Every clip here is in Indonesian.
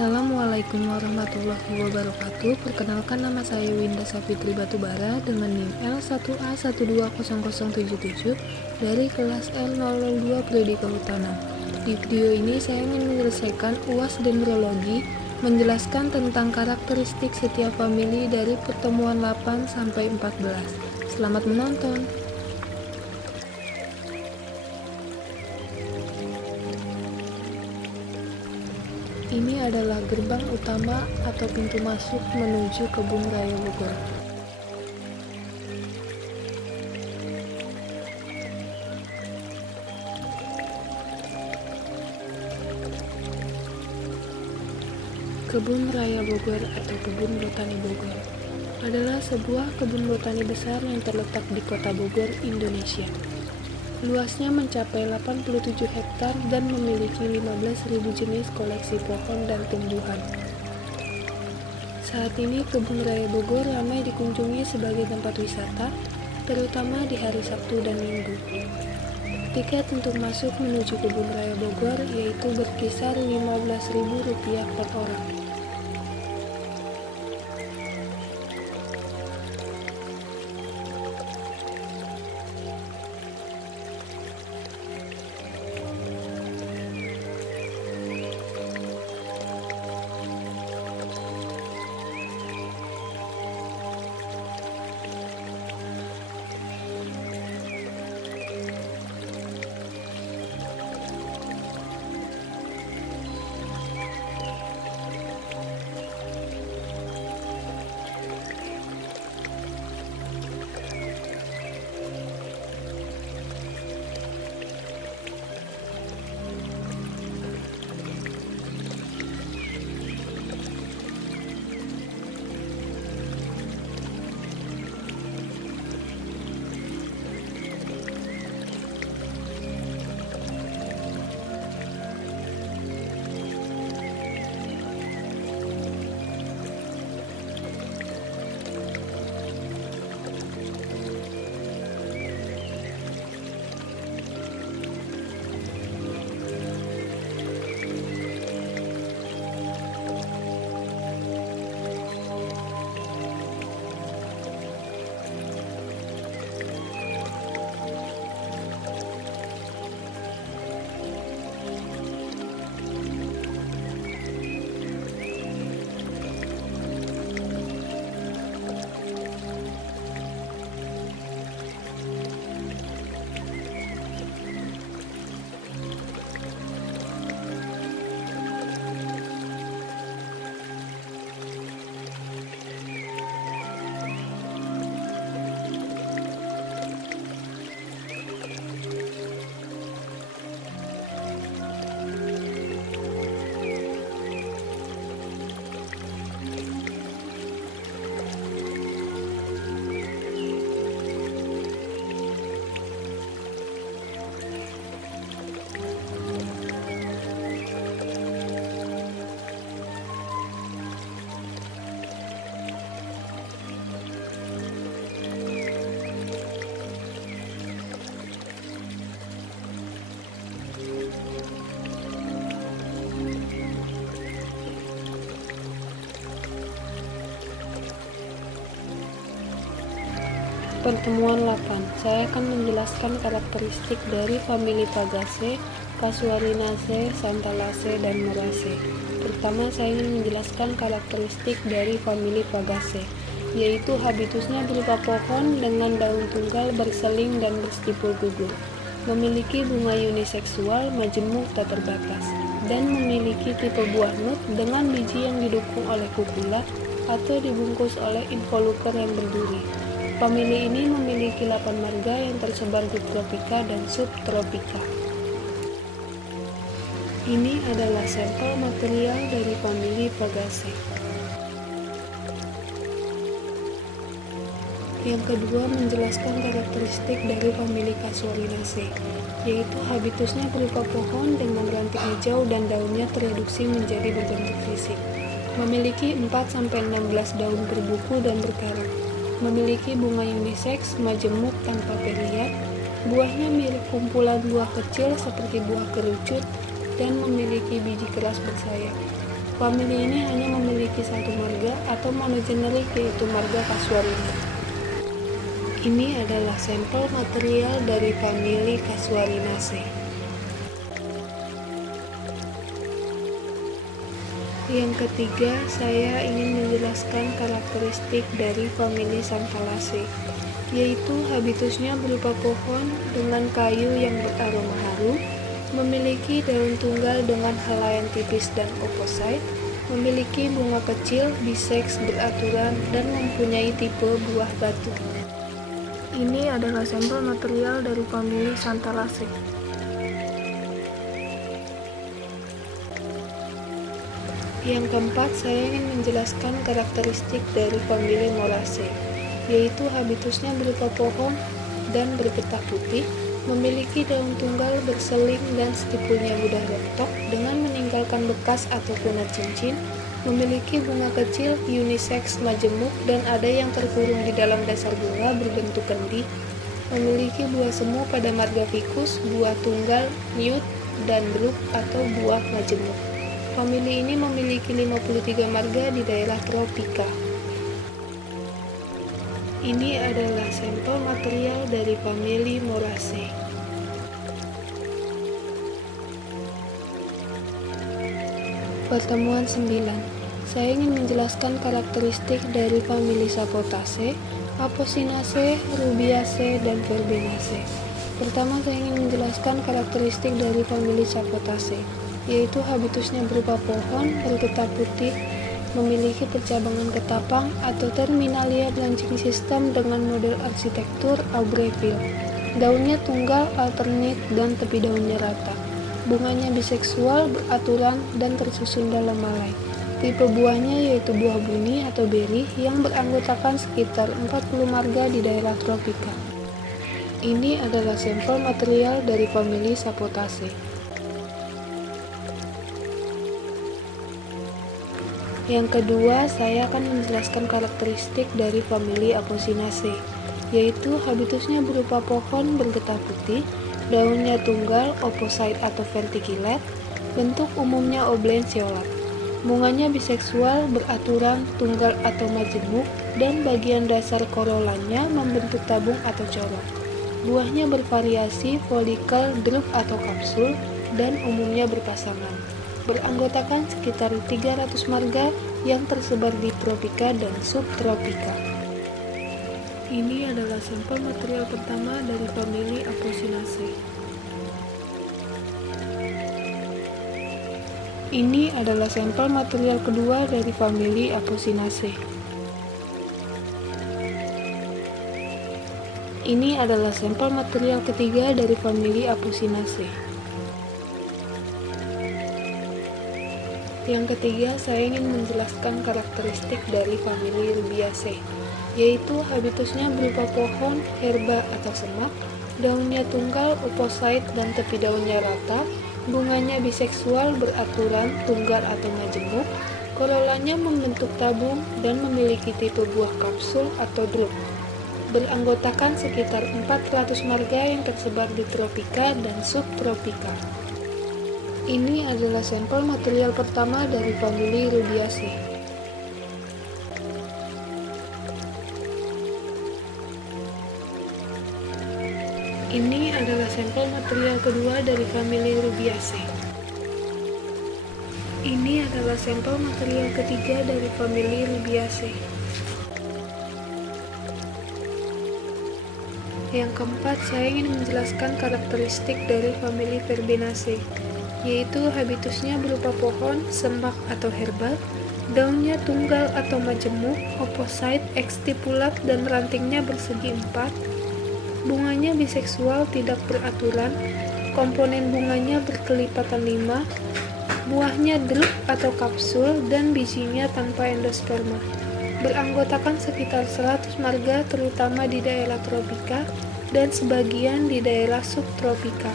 Assalamualaikum warahmatullahi wabarakatuh. Perkenalkan, nama saya Winda Safitri Batubara dengan NIM L1A120077 dari kelas L002 Prodi Kehutanan. Di video ini saya ingin menyelesaikan UAS Dendrologi, menjelaskan tentang karakteristik setiap famili dari pertemuan 8 sampai 14. Selamat menonton. Ini adalah gerbang utama atau pintu masuk menuju Kebun Raya Bogor. Kebun Raya Bogor atau Kebun Botani Bogor adalah sebuah kebun botani besar yang terletak di Kota Bogor, Indonesia. Luasnya mencapai 87 hektar dan memiliki 15.000 jenis koleksi pohon dan tumbuhan. Saat ini Kebun Raya Bogor ramai dikunjungi sebagai tempat wisata, terutama di hari Sabtu dan Minggu. Tiket untuk masuk menuju Kebun Raya Bogor yaitu berkisar Rp15.000 per orang. Pertemuan 8. Saya akan menjelaskan karakteristik dari famili Fagaceae, Casuarinaceae, Santalaceae, dan Moraceae. Pertama, saya ingin menjelaskan karakteristik dari famili Fagaceae, yaitu habitusnya berupa pohon dengan daun tunggal berseling dan berstipul gugur, memiliki bunga uniseksual majemuk tak terbatas, dan memiliki tipe buah nut dengan biji yang didukung oleh kukula atau dibungkus oleh involuker yang berduri. Famili ini memiliki 8 marga yang tersebar di tropika dan subtropika. Ini adalah sampel material dari famili Fagaceae. Yang kedua, menjelaskan karakteristik dari famili Casuarinaceae, yaitu habitusnya berupa pohon dengan ranting hijau dan daunnya tereduksi menjadi berbentuk fisik. Memiliki 4-16 daun berbuku dan berkarat. Memiliki bunga uniseks majemuk tanpa peliat, buahnya mirip kumpulan buah kecil seperti buah kerucut, dan memiliki biji keras bersayap. Famili ini hanya memiliki satu marga atau monogenerik, yaitu marga Casuarina. Ini adalah sampel material dari famili Casuarinaceae. Yang ketiga, saya ingin menjelaskan karakteristik dari famili Santhalaceae, yaitu habitusnya berupa pohon dengan kayu yang beraroma harum, memiliki daun tunggal dengan helaian tipis dan oposit, memiliki bunga kecil, biseks, beraturan, dan mempunyai tipe buah batu. Ini adalah sampel material dari famili Santhalaceae. Yang keempat, saya ingin menjelaskan karakteristik dari famili Moraceae, yaitu habitusnya berupa pohon dan bergetah putih, memiliki daun tunggal berseling dan stipulnya mudah rontok dengan meninggalkan bekas atau punat cincin, memiliki bunga kecil, unisex, majemuk, dan ada yang terkurung di dalam dasar bunga berbentuk kendi, memiliki buah semu pada marga ficus, buah tunggal, newt, dan drup atau buah majemuk. Famili ini memiliki 53 marga di daerah tropika. Ini adalah sampel material dari famili Moraceae. Pertemuan 9. Saya ingin menjelaskan karakteristik dari famili Sapotaceae, Apocynaceae, Rubiaceae, dan Verbenaceae. Pertama, saya ingin menjelaskan karakteristik dari famili Sapotaceae, yaitu habitusnya berupa pohon bergetah putih, memiliki percabangan ketapang atau terminalia branching system dengan model arsitektur Aubreville. Daunnya tunggal, alternate, dan tepi daunnya rata. Bunganya biseksual, beraturan, dan tersusun dalam malai. Tipe buahnya yaitu buah buni atau beri yang beranggotakan sekitar 40 marga di daerah tropika. Ini adalah sampel material dari famili Sapotaceae. Yang kedua, saya akan menjelaskan karakteristik dari famili Apocynaceae, yaitu habitusnya berupa pohon bergetah putih, daunnya tunggal, oposit atau verticillate, bentuk umumnya oblanceolate. Bunganya biseksual, beraturan, tunggal atau majemuk, dan bagian dasar korolanya membentuk tabung atau corong. Buahnya bervariasi, folikel, drup atau kapsul, dan umumnya berpasangan. Beranggotakan sekitar 300 marga yang tersebar di tropika dan subtropika. Ini adalah sampel material pertama dari famili Apocynaceae. Ini adalah sampel material kedua dari famili Apocynaceae. Ini adalah sampel material ketiga dari famili Apocynaceae. Yang ketiga, saya ingin menjelaskan karakteristik dari famili Rubiaceae, yaitu habitusnya berupa pohon, herba atau semak, daunnya tunggal, oposit, dan tepi daunnya rata, bunganya biseksual, beraturan, tunggal atau majemuk, korolanya membentuk tabung, dan memiliki tipe buah kapsul atau drup. Beranggotakan sekitar 400 marga yang tersebar di tropika dan subtropika. Ini adalah sampel material pertama dari famili Rubiaceae. Ini adalah sampel material kedua dari famili Rubiaceae. Ini adalah sampel material ketiga dari famili Rubiaceae. Yang keempat, saya ingin menjelaskan karakteristik dari famili Verbenaceae, yaitu habitusnya berupa pohon, semak atau herba, daunnya tunggal atau majemuk, oposit, ekstipulat, dan rantingnya bersegi 4, bunganya biseksual tidak beraturan, komponen bunganya berkelipatan 5, buahnya drup atau kapsul, dan bijinya tanpa endosperma. Beranggotakan sekitar 100 marga terutama di daerah tropika dan sebagian di daerah subtropika.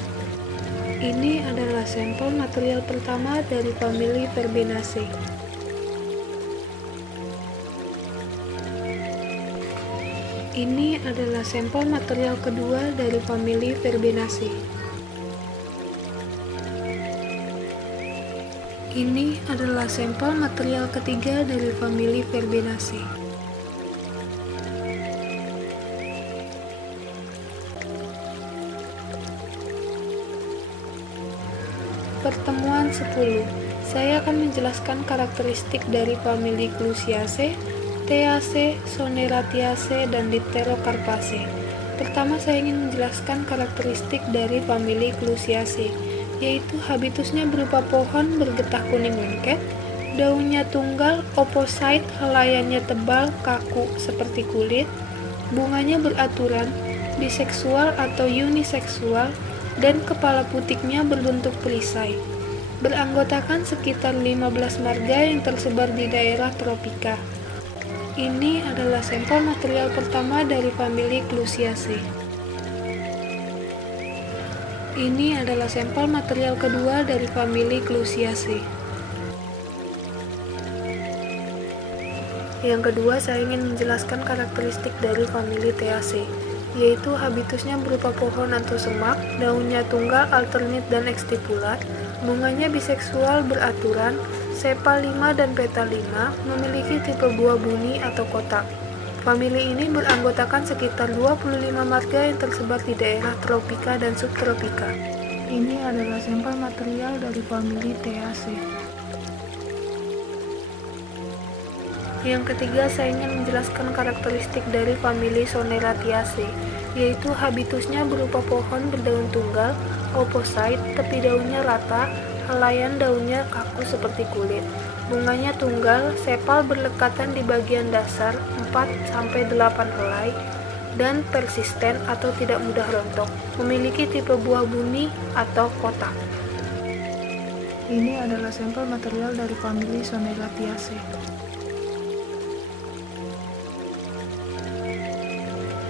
Ini adalah sampel material pertama dari famili Verbenaceae. Ini adalah sampel material kedua dari famili Verbenaceae. Ini adalah sampel material ketiga dari famili Verbenaceae. Pertemuan 10. Saya akan menjelaskan karakteristik dari famili Clusiaceae, Theaceae, Soneratiaceae, dan Dipterocarpaceae. Pertama, saya ingin menjelaskan karakteristik dari famili Clusiaceae, yaitu habitusnya berupa pohon bergetah kuning lengket, daunnya tunggal, opposite, helaiannya tebal, kaku seperti kulit, bunganya beraturan, biseksual atau uniseksual, dan kepala putiknya berbentuk perisai. Beranggotakan sekitar 15 marga yang tersebar di daerah tropika. Ini adalah sampel material pertama dari famili Clusiaceae. Ini adalah sampel material kedua dari famili Clusiaceae. Yang kedua, saya ingin menjelaskan karakteristik dari famili Theaceae, yaitu habitusnya berupa pohon atau semak, daunnya tunggal, alternate, dan ekstipulat, bunganya biseksual beraturan, sepal 5 dan petal 5, memiliki tipe buah buni atau kotak. Famili ini beranggotakan sekitar 25 marga yang tersebar di daerah tropika dan subtropika. Ini adalah sampel material dari famili Theaceae. Yang ketiga, saya ingin menjelaskan karakteristik dari famili Soneratiaceae, yaitu habitusnya berupa pohon berdaun tunggal, opposite, tepi daunnya rata, helaian daunnya kaku seperti kulit. Bunganya tunggal, sepal berlekatan di bagian dasar 4-8 helai, dan persisten atau tidak mudah rontok. Memiliki tipe buah buni atau kotak. Ini adalah sampel material dari famili Soneratiaceae.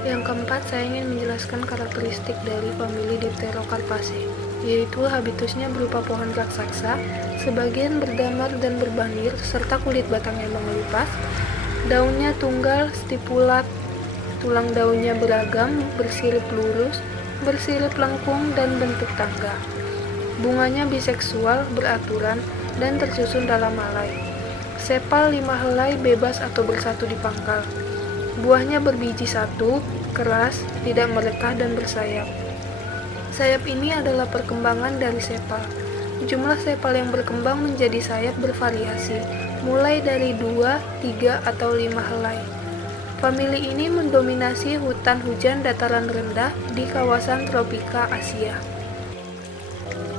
Yang keempat, saya ingin menjelaskan karakteristik dari famili Dipterocarpaceae, yaitu habitusnya berupa pohon raksasa, sebagian berdamar dan berbanir, serta kulit batangnya mengelupas, daunnya tunggal, stipulat, tulang daunnya beragam, bersirip lurus, bersirip lengkung, dan bentuk tangga. Bunganya biseksual, beraturan, dan tersusun dalam alai. Sepal 5 helai bebas atau bersatu di pangkal. Buahnya berbiji satu, keras, tidak merekah, dan bersayap. Sayap ini adalah perkembangan dari sepal. Jumlah sepal yang berkembang menjadi sayap bervariasi, mulai dari 2, 3, atau 5 helai. Famili ini mendominasi hutan hujan dataran rendah di kawasan tropika Asia.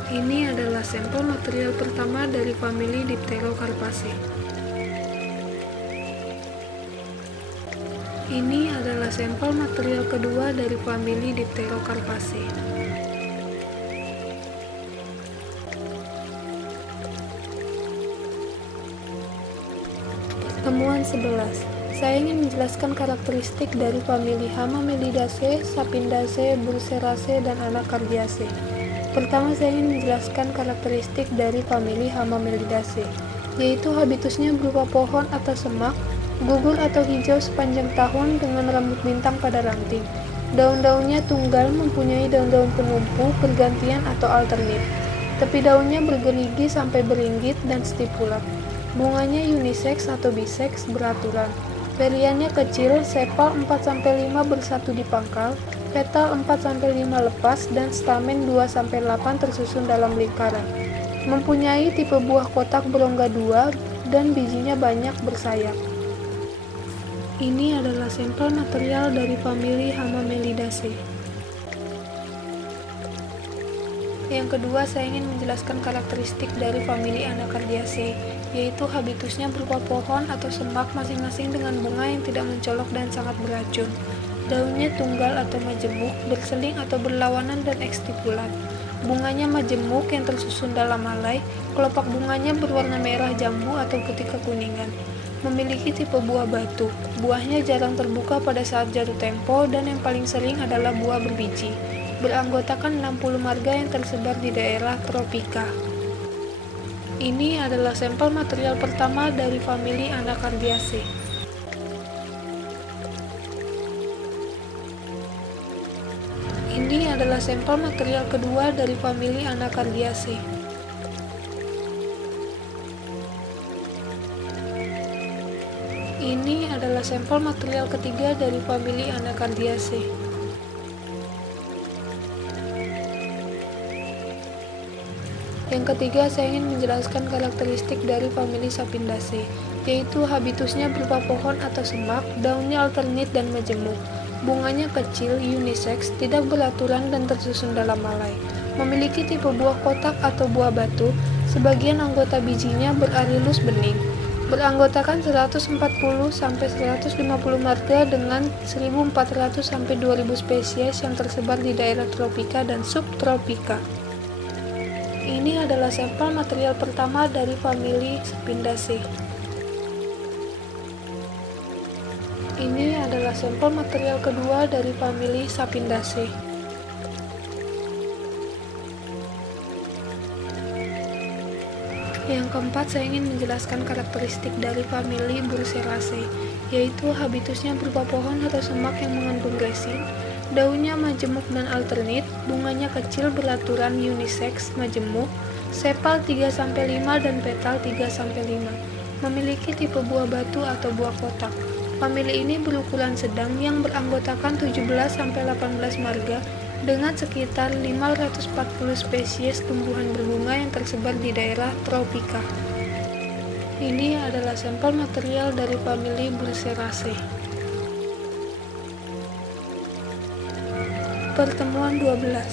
Ini adalah sampel material pertama dari famili Dipterocarpaceae. Ini adalah sampel material kedua dari famili Dipterocarpaceae. Pertemuan 11. Saya ingin menjelaskan karakteristik dari famili Hamamelidaceae, Sapindaceae, Burseraceae, dan Anacardiaceae. Pertama, saya ingin menjelaskan karakteristik dari famili Hamamelidaceae, yaitu habitusnya berupa pohon atau semak, gugur atau hijau sepanjang tahun dengan rambut bintang pada ranting. Daun-daunnya tunggal, mempunyai daun-daun penumpu, bergantian atau alternate. Tepi daunnya bergerigi sampai beringgit dan stipulat. Bunganya unisex atau bisex, beraturan. Periannya kecil, sepal 4-5 bersatu di pangkal, petal 4-5 lepas, dan stamen 2-8 tersusun dalam lingkaran. Mempunyai tipe buah kotak berongga 2 dan bijinya banyak bersayap. Ini adalah sampel material dari famili Hamamelidaceae. Yang kedua, saya ingin menjelaskan karakteristik dari famili Anacardiaceae, yaitu habitusnya berupa pohon atau semak masing-masing dengan bunga yang tidak mencolok dan sangat beracun. Daunnya tunggal atau majemuk, berseling atau berlawanan dan ekstipulat. Bunganya majemuk yang tersusun dalam alai, kelopak bunganya berwarna merah jambu atau putih kekuningan. Memiliki tipe buah batu. Buahnya jarang terbuka pada saat jatuh tempo dan yang paling sering adalah buah berbiji. Beranggotakan 60 marga yang tersebar di daerah tropika. Ini adalah sampel material pertama dari famili Anacardiaceae. Ini adalah sampel material kedua dari famili Anacardiaceae. Ini adalah sampel material ketiga dari famili Anacardiaceae. Yang ketiga, saya ingin menjelaskan karakteristik dari famili Sapindaceae, yaitu habitusnya berupa pohon atau semak, daunnya alternate dan majemuk. Bunganya kecil, unisex, tidak beraturan dan tersusun dalam malai. Memiliki tipe buah kotak atau buah batu, sebagian anggota bijinya berarilus bening. Beranggotakan 140-150 marga dengan 1.400-2.000 spesies yang tersebar di daerah tropika dan subtropika. Ini adalah sampel material pertama dari famili Sapindaceae. Ini adalah sampel material kedua dari famili Sapindaceae. Yang keempat, saya ingin menjelaskan karakteristik dari famili Burseraceae, yaitu habitusnya berupa pohon atau semak yang mengandung resin, daunnya majemuk dan alternate, bunganya kecil beraturan unisex, majemuk, sepal 3-5 dan petal 3-5. Memiliki tipe buah batu atau buah kotak. Famili ini berukuran sedang yang beranggotakan 17-18 marga dengan sekitar 540 spesies tumbuhan berbunga yang tersebar di daerah tropika. Ini adalah sampel material dari famili Burseraceae. Pertemuan 12.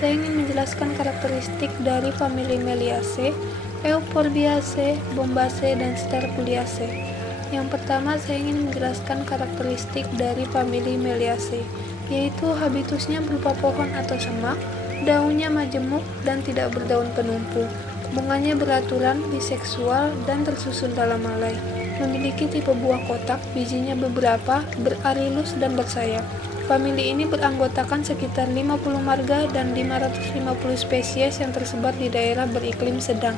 Saya ingin menjelaskan karakteristik dari famili Meliaceae, Euphorbiaceae, Bombaceae, dan Sterculiaceae. Yang pertama, saya ingin menjelaskan karakteristik dari famili Meliaceae, yaitu habitusnya berupa pohon atau semak, daunnya majemuk dan tidak berdaun penumpu. Bunganya beraturan, biseksual, dan tersusun dalam malai. Memiliki tipe buah kotak, bijinya beberapa, berarilus dan bersayap. Famili ini beranggotakan sekitar 50 marga dan 550 spesies yang tersebar di daerah beriklim sedang.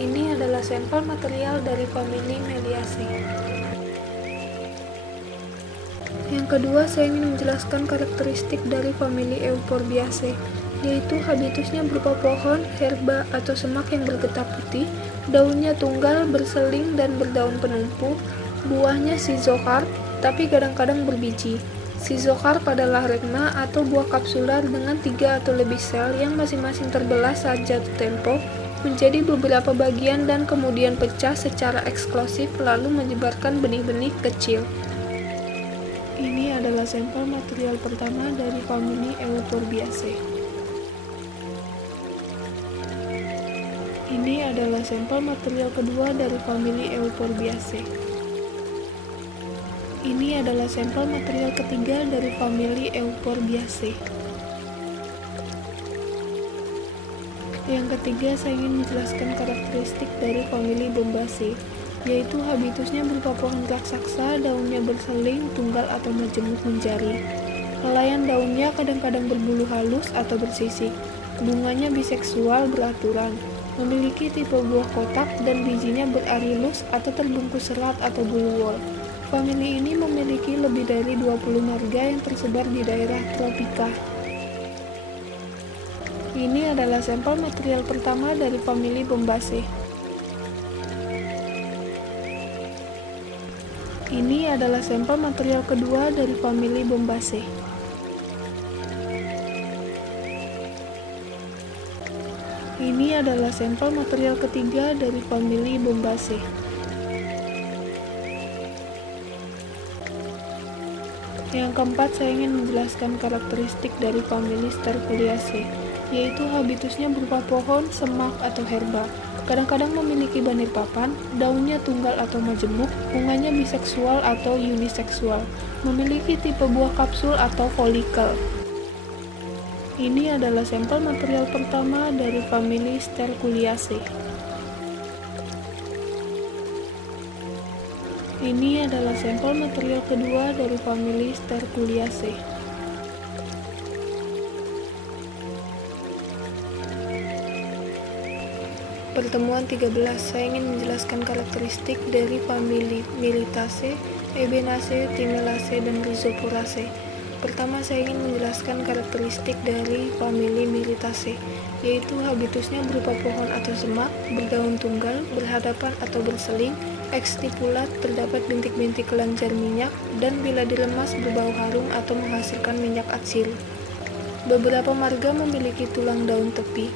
Ini adalah sampel material dari famili Meliaceae. Yang kedua, saya ingin menjelaskan karakteristik dari famili Euphorbiaceae, yaitu habitusnya berupa pohon, herba, atau semak yang bergetah putih, daunnya tunggal, berseling, dan berdaun penumpu, buahnya sizokarp, tapi kadang-kadang berbiji. Sizokarp adalah regna atau buah kapsular dengan 3 atau lebih sel yang masing-masing terbelah saat jatuh tempo menjadi beberapa bagian dan kemudian pecah secara eksplosif lalu menyebarkan benih-benih kecil. Ini adalah sampel material pertama dari famili Euphorbiaceae. Ini adalah sampel material kedua dari famili Euphorbiaceae. Ini adalah sampel material ketiga dari famili Euphorbiaceae. Yang ketiga, saya ingin menjelaskan karakteristik dari famili Bombaceae, yaitu habitusnya berupa pohon raksasa, daunnya berseling, tunggal atau majemuk menjari. Helaian daunnya kadang-kadang berbulu halus atau bersisik. Bunganya biseksual beraturan. Memiliki tipe buah kotak dan bijinya berarilus atau terbungkus serat atau bulu wol. Famili ini memiliki lebih dari 20 marga yang tersebar di daerah tropika. Ini adalah sampel material pertama dari famili Bombaceae. Ini adalah sampel material kedua dari famili Bombaceae. Ini adalah sampel material ketiga dari famili Bombaceae. Yang keempat, saya ingin menjelaskan karakteristik dari famili Sterculiaceae, yaitu habitusnya berupa pohon, semak, atau herba. Kadang-kadang memiliki banir papan, daunnya tunggal atau majemuk, bunganya biseksual atau uniseksual. Memiliki tipe buah kapsul atau folikel. Ini adalah sampel material pertama dari famili Sterculiaceae. Ini adalah sampel material kedua dari famili Sterculiaceae. Pertemuan 13, saya ingin menjelaskan karakteristik dari famili Militaceae, Ebenaceae, Timelaceae, dan Rhizoporaceae. Pertama, saya ingin menjelaskan karakteristik dari famili Militaceae, yaitu habitusnya berupa pohon atau semak, berdaun tunggal, berhadapan atau berseling, Exstipulat terdapat bintik-bintik kelenjar minyak dan bila diremas berbau harum atau menghasilkan minyak atsil. Beberapa marga memiliki tulang daun tepi.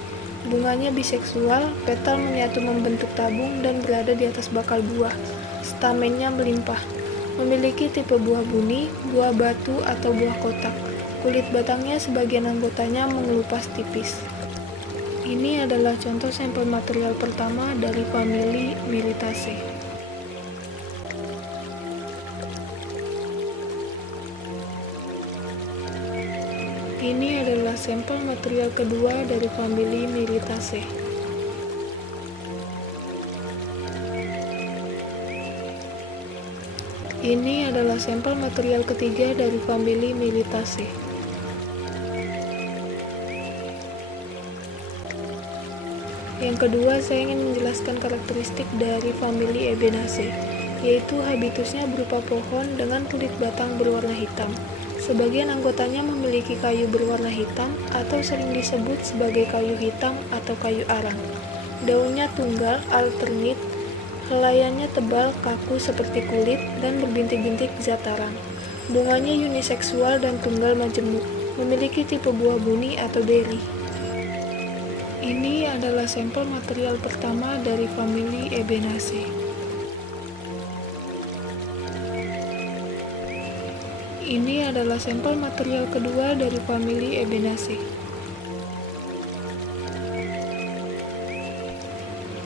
Bunganya biseksual, petal menyatu membentuk tabung dan berada di atas bakal buah. Stamennya melimpah. Memiliki tipe buah buni, buah batu, atau buah kotak. Kulit batangnya sebagian anggotanya mengelupas tipis. Ini adalah contoh sampel material pertama dari famili Myrtaceae. Ini adalah sampel material kedua dari famili Myrtaceae. Ini adalah sampel material ketiga dari famili Myrtaceae. Yang kedua, saya ingin menjelaskan karakteristik dari famili Ebenaceae, yaitu habitusnya berupa pohon dengan kulit batang berwarna hitam. Sebagian anggotanya memiliki kayu berwarna hitam atau sering disebut sebagai kayu hitam atau kayu arang. Daunnya tunggal, alternate, helaiannya tebal, kaku seperti kulit, dan berbintik-bintik zat terang. Bunganya uniseksual dan tunggal majemuk, memiliki tipe buah buni atau berry. Ini adalah sampel material pertama dari famili Ebenaceae. Ini adalah sampel material kedua dari famili Ebenaceae.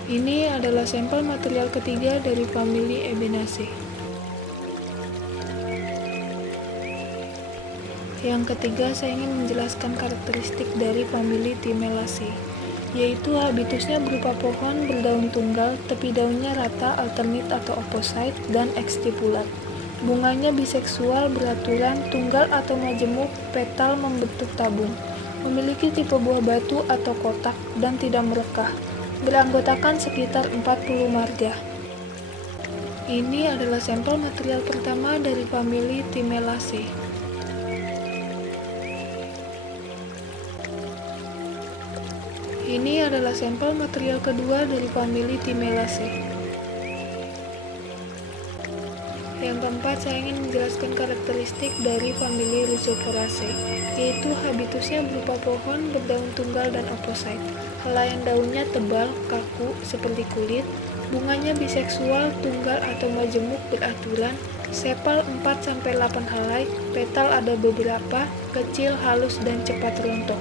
Ini adalah sampel material ketiga dari famili Ebenaceae. Yang ketiga, saya ingin menjelaskan karakteristik dari famili Timelaceae, yaitu habitusnya berupa pohon berdaun tunggal, tepi daunnya rata, alternate atau opposite, dan exstipulat. Bunganya biseksual, beraturan, tunggal atau majemuk, petal membentuk tabung. Memiliki tipe buah batu atau kotak dan tidak merekah. Beranggotakan sekitar 40 marga. Ini adalah sampel material pertama dari famili Timelaceae. Ini adalah sampel material kedua dari famili Timelaceae. Yang keempat, saya ingin menjelaskan karakteristik dari famili Rhizoporaceae, yaitu habitusnya berupa pohon berdaun tunggal dan opposite. Helaian daunnya tebal, kaku, seperti kulit. Bunganya biseksual, tunggal atau majemuk beraturan. Sepal 4-8 helai, petal ada beberapa, kecil, halus, dan cepat rontok.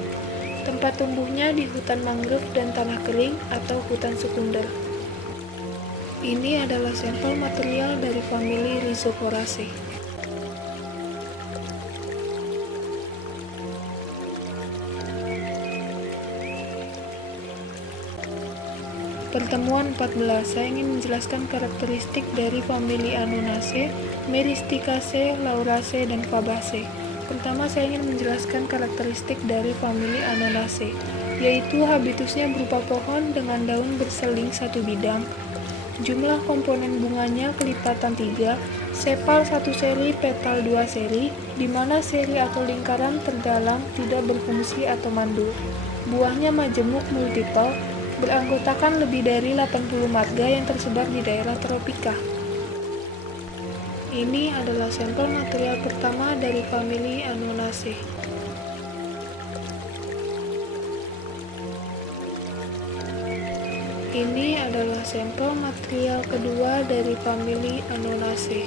Tempat tumbuhnya di hutan mangrove dan tanah kering atau hutan sekunder. Ini adalah sampel material dari famili Rhizoporaceae. Pertemuan 14, saya ingin menjelaskan karakteristik dari famili Anonaceae, Myristicaceae, Lauraceae, dan Fabaceae. Pertama, saya ingin menjelaskan karakteristik dari famili Anonaceae, yaitu habitusnya berupa pohon dengan daun berseling satu bidang. Jumlah komponen bunganya kelipatan 3, sepal 1 seri, petal 2 seri, di mana seri atau lingkaran terdalam tidak berfungsi atau mandul. Buahnya majemuk multiple, beranggotakan lebih dari 80 marga yang tersebar di daerah tropika. Ini adalah sampel material pertama dari famili Anonaceae. Ini adalah sampel material kedua dari famili Anonaceae.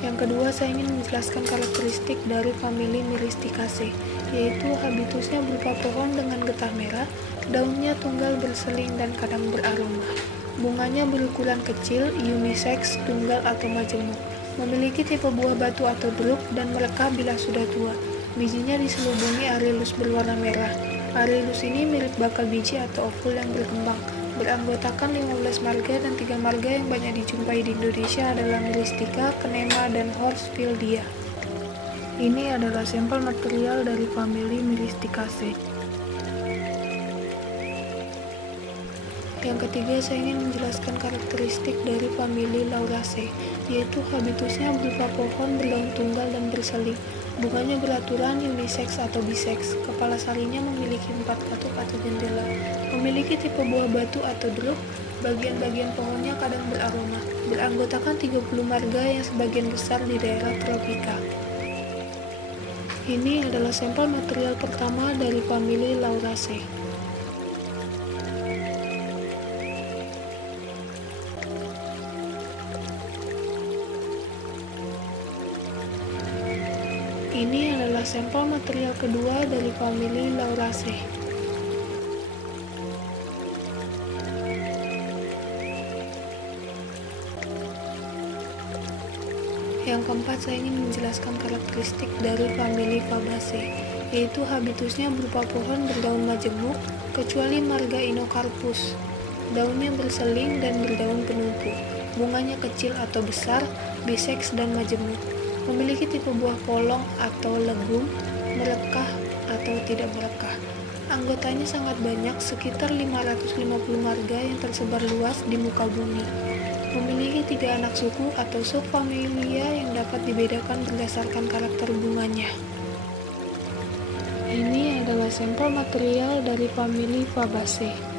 Yang kedua, saya ingin menjelaskan karakteristik dari famili Myristicaceae, yaitu habitusnya berupa pohon dengan getah merah, daunnya tunggal berseling dan kadang beraroma. Bunganya berukuran kecil, unisex, tunggal atau majemuk. Memiliki tipe buah batu atau druk dan merekah bila sudah tua. Bijinya diselubungi arillus berwarna merah. Arillus ini mirip bakal biji atau ovul yang berkembang. Beranggotakan 15 marga dan 3 marga yang banyak dijumpai di Indonesia adalah Myristica, Cnema, dan Horsfieldia. Ini adalah sampel material dari famili Myristicaceae. Yang ketiga, saya ingin menjelaskan karakteristik dari famili Lauraceae, yaitu habitusnya berupa pohon berdaun tunggal dan berseling. Bunganya beraturan unisex atau bisex. Kepala sarinya memiliki 4 katup atau jendela. Memiliki tipe buah batu atau drop. Bagian-bagian pohonnya kadang beraroma. Beranggotakan 30 marga yang sebagian besar di daerah tropika. Ini adalah sampel material pertama dari famili Lauraceae. Ini adalah sampel material kedua dari famili Lauraceae. Yang keempat, saya ingin menjelaskan karakteristik dari famili Fabaceae, yaitu habitusnya berupa pohon berdaun majemuk, kecuali marga Inocarpus. Daunnya berseling dan berdaun penumpu. Bunganya kecil atau besar, bisex dan majemuk. Memiliki tipe buah polong atau legum, merekah atau tidak merekah. Anggotanya sangat banyak, sekitar 550 marga yang tersebar luas di muka bumi. Memiliki 3 anak suku atau subfamilia yang dapat dibedakan berdasarkan karakter bunganya. Ini adalah sampel material dari famili Fabaceae.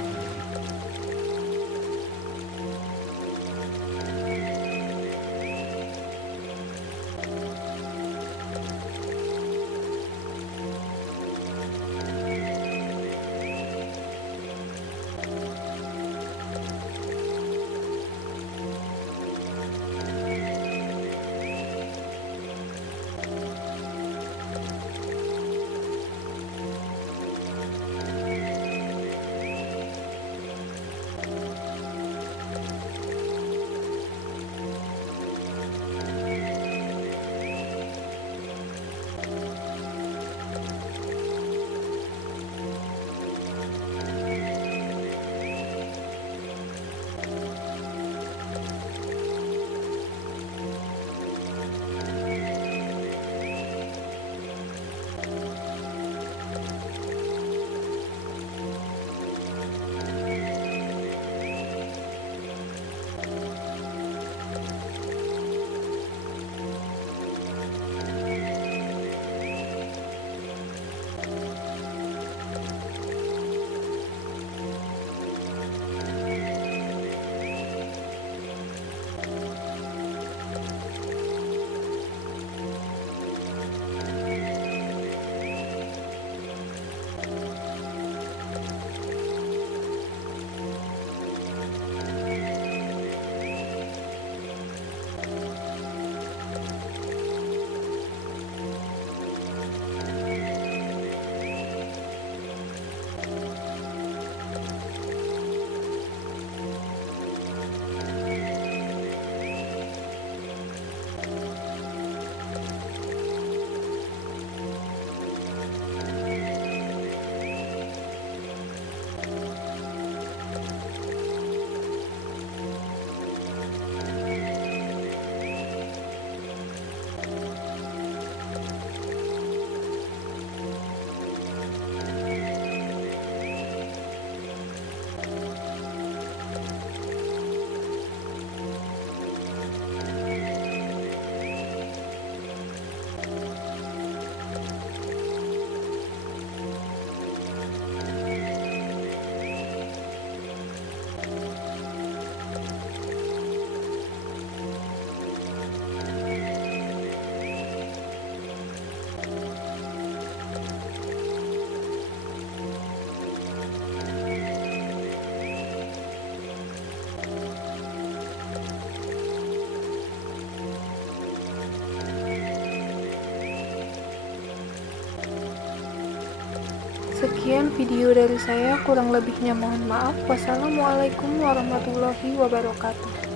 Sekian video dari saya, kurang lebihnya mohon maaf. Wassalamualaikum warahmatullahi wabarakatuh.